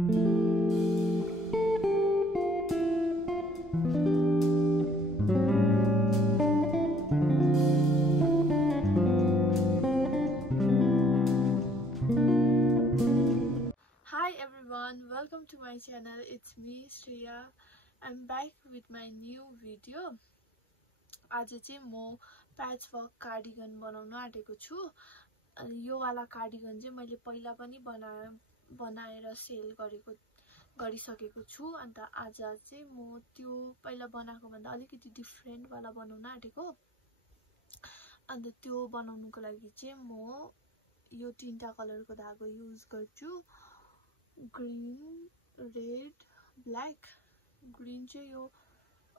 Hi everyone, welcome to my channel. It's me Shreya. I'm back with my new video. आज चाहिँ म प्याचवर्क cardigan बनाउन आँटेको छु। अनि यो वाला कार्डिगन चाहिँ मैले पहिला पनि बनाएर सेल गरिसकेको छु। अन्त आज चाहिँ म त्यो पहिला बनाएको भन्दा अलिकति डिफरेन्ट वाला बनाउन आँटेको। अन्त त्यो बनाउनुको लागि चाहिँ म यो तीनटा कलरको धागो युज गर्छु। Green, red, black. ग्रीन चाहिँ यो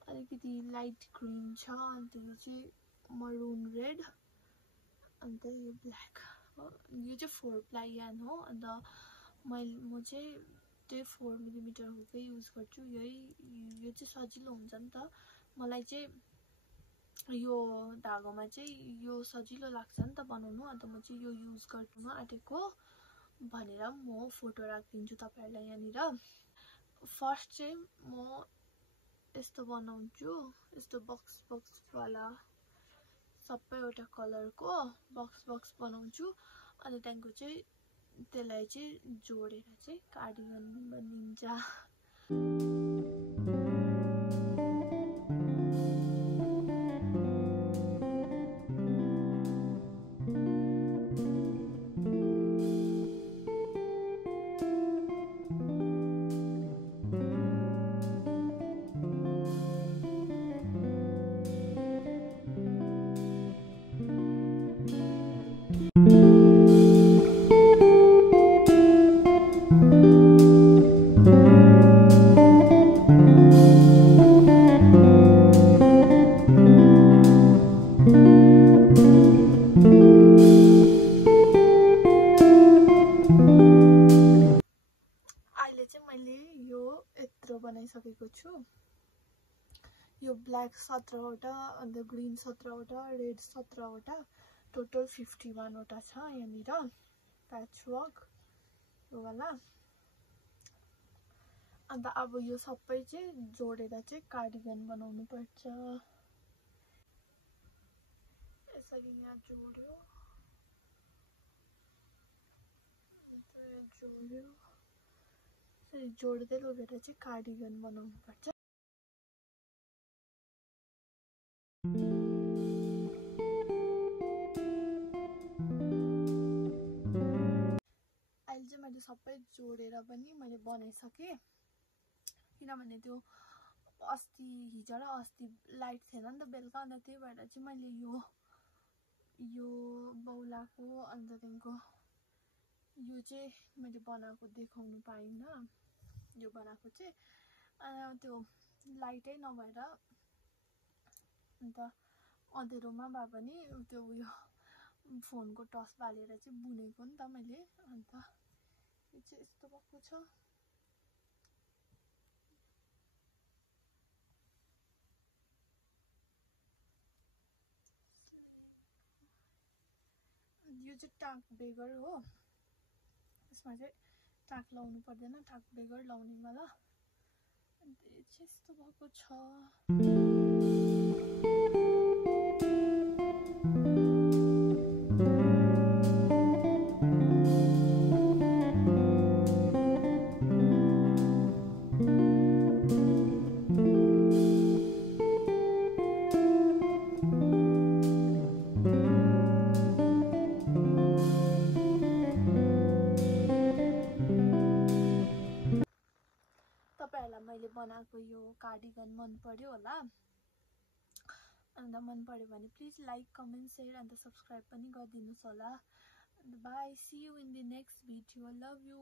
अलिकति लाइट ग्रीन छ, अन्त यो चाहिँ मरून रेड, अन्त यो ब्ल्याक। यो चाहिँ 4 प्लाई यान हो। अन्त म चाहिँ त्यही 4 मिलिमिटर हुकै युज गर्छु। यो चाहिँ सजिलो हुन्छ नि त। मलाई चाहिँ यो धागोमा चाहिँ यो सजिलो लाग्छ नि त बनाउनु। अन्त म चाहिँ यो युज गर्नु आँटेको भनेर म फोटो राखिदिन्छु तपाईहरुलाई यहाँनिर। फर्स्ट चाहिँ म यस्तो बनाउँछु, यस्तो बक्स वाला सबैवटा कलरको बक्स बनाउँछु। अनि त्यहाँको चाहिँ त्यसलाई चाहिँ जोडेर चाहिँ कार्डिगन बनिन्छ। मैले यो यत्रो बनाइसकेको छु। यो ब्ल्याक 17 वटा, अन्त ग्रीन 17 वटा, रेड 17 वटा, टोटल 51 वटा छ यहाँनिर प्याचवर्क यो वाला। अन्त अब यो सबै चाहिँ जोडेर चाहिँ कार्डिगन बनाउनु पर्छ। यसरी यहाँ जोड्यो, जोड्दै लगेर चाहिँ कार्डिगन बनाउनु पर्छ। अहिले चाहिँ मैले सबै जोडेर पनि मैले बनाइसकेँ। किनभने त्यो हिजो र अस्ति लाइट थिएन नि त बेलुका। अन्त त्यही भएर चाहिँ मैले यो बौलाको अन्त त्यहाँको यो चाहिँ मैले बनाएको देखाउनु पाइनँ। यो बनाएको चाहिँ त्यो लाइटै नभएर, अन्त अँधेरोमा भए पनि त्यो उयो फोनको टर्च बालेर चाहिँ बुनेको नि त मैले। अन्त यो चाहिँ यस्तो भएको छ। यो चाहिँ टाक बेगर हो। यसमा चाहिँ टाक लाउनु पर्दैन, टाक बेगर लाउने वाला। अन्त यो चाहिँ यस्तो भएको छ। तपाईहरुलाई मैले बनाएको यो कार्डिगन मन पर्यो होला। अन्त मन पर्यो भने प्लिज लाइक, कमेन्ट, शेयर अन्त सब्स्क्राइब पनि गरिदिनुस् होला। Bye, see you in the next video. Love you.